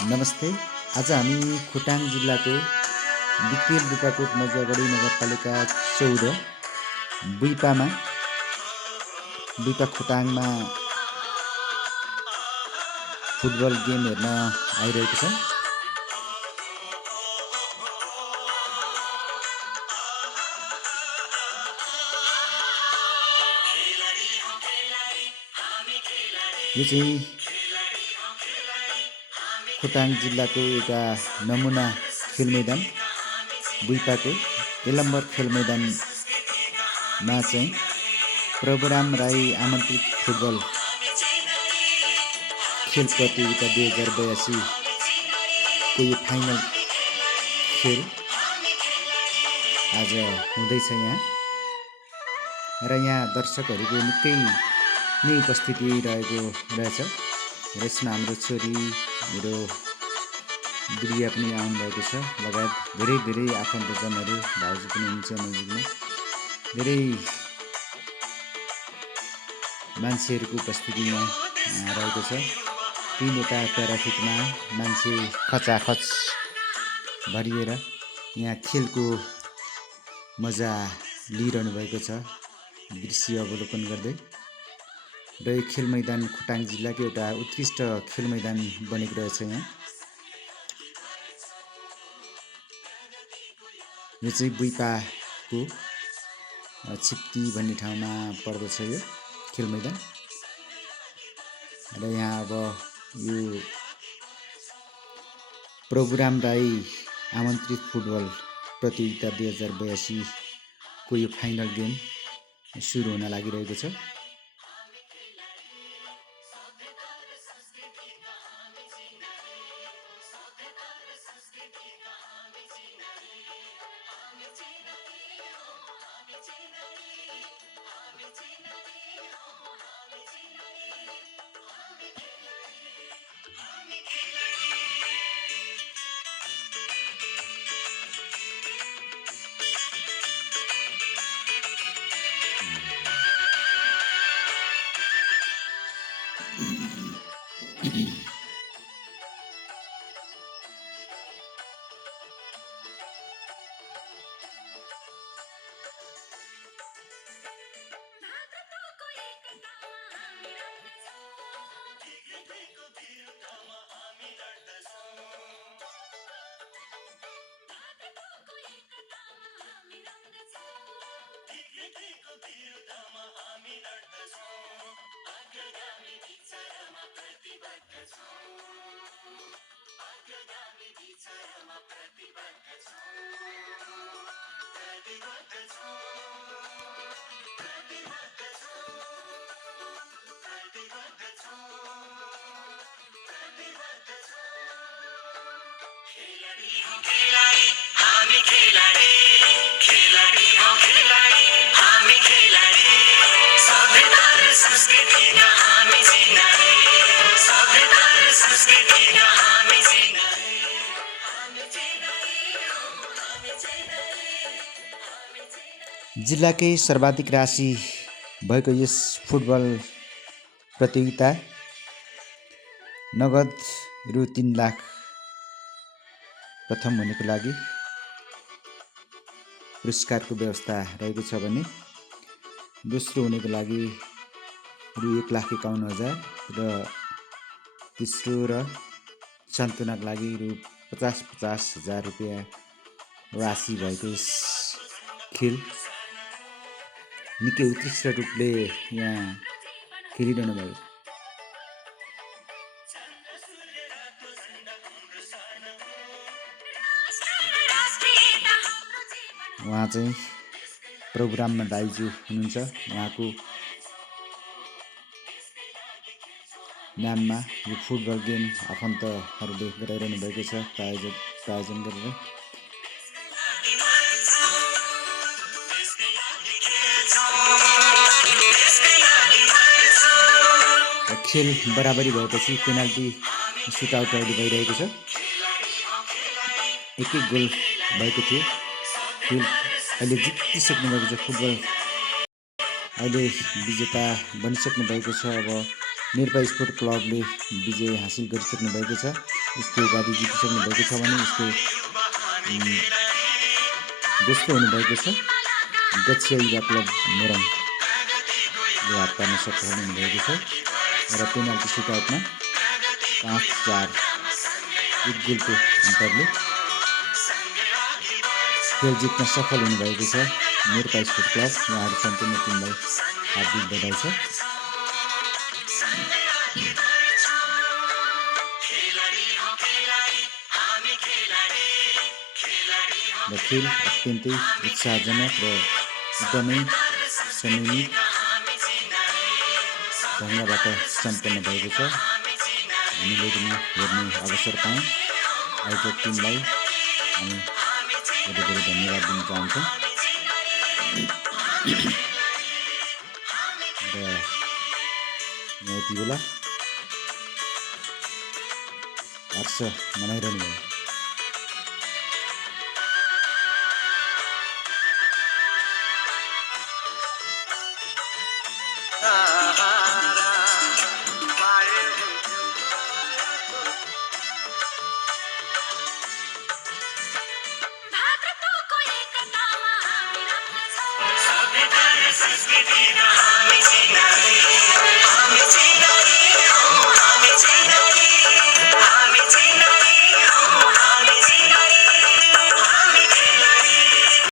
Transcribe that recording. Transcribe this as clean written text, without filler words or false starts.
नमस्ते। आज हामी खोटाङ जिल्लाको बिक्रिल बुपाकोट मजुवागढी नगरपालिका 14 बुइपामा बुइपा खोटाङमा फुटबल गेम हेर्न आइरहेको छ। यो चाहिँ खोटाङ जिल्लाको एउटा नमुना खेल मैदान बुइपाको एलम्बर खेल मैदानमा चाहिँ प्रभुराम राई आमन्त्रित फुटबल खेल प्रतियोगिता 2082 को यो फाइनल खेल आज हुँदैछ यहाँ र यहाँ दर्शकहरूको निकै नै उपस्थिति रहेको रहेछ र यसमा हाम्रो छोरी मेरो गुडिया पनि आउनुभएको छ लगायत धेरै आफन्तजनहरू भाउजू पनि हुनुहुन्छ नजिकमा धेरै मान्छेहरूको उपस्थिति यहाँ रहेको छ। 3वटा प्याराफिटमा मान्छे खचाखच भरिएर यहाँ खेलको मजा लिइरहनु भएको छ दृश्य अवलोकन गर्दै। र यो खेल मैदान खोटाङ जिल्लाको एउटा उत्कृष्ट खेल मैदान बनेको रहेछ। यहाँ यो चाहिँ बुइपाको छिप्ती भन्ने ठाउँमा पर्दछ यो खेल मैदान। र यहाँ अब यो प्रभुराम राई आमन्त्रित फुटबल प्रतियोगिता 2082 को यो फाइनल गेम सुरु हुन लागिरहेको छ। जिल्लाकै सर्वाधिक राशि भएको यस फुटबल प्रतियोगिता नगद रु 3 लाख प्रथम हुनेको लागि पुरस्कारको व्यवस्था रहेको छ भने दोस्रो हुनेको लागि रु 1,51,000 र तेस्रो र सान्तवनाको लागि रु 50,000 रुपियाँ राशि भएको यस खेल निकै उत्कृष्ट रूपले यहाँ खेलिरहनु भएको छ। उहाँ चाहिँ प्रोग्राम दाइजु हुनुहुन्छ। उहाँको नाममा यो फुटबल गेम आफन्तहरूले गराइरहनु भएको छ प्रायोजन गरेर। खेल बराबरी भएपछि पेनाल्टी सुटआउट अहिले भइरहेको छ। एक गोल भएको थियो। खेल अहिले जितिसक्नु भएको छ। फुटबल अहिले विजेता बनिसक्नु भएको छ। अब नेर्पा स्पोर्ट क्लबले विजय हासिल गरिसक्नु भएको छ। यसको उपाधि जितिसक्नु भएको छ भने यसको दोस्रो हुनुभएको छ गच्छिया युवा क्लब मोरङले हात पार्न सफल हुनुभएको छ र पेनाल्टी सुटआउटमा 5-4 एक गोलको अन्तरले खेल जित्न सफल हुनुभएको छ नेर्पा स्पोर्ट क्लब। उहाँहरू सम्पूर्ण टिमलाई हार्दिक बधाई छ। र खेल अत्यन्तै उत्साहजनक र एकदमै संयमित ढङ्गबाट सम्पन्न भएको छ। हामीले पनि हेर्ने अवसर पायौँ। आयोजक टिमलाई हामी धेरै धेरै धन्यवाद दिन चाहन्छौँ। र यति बेला हर्ष मनाइरहनु भयो।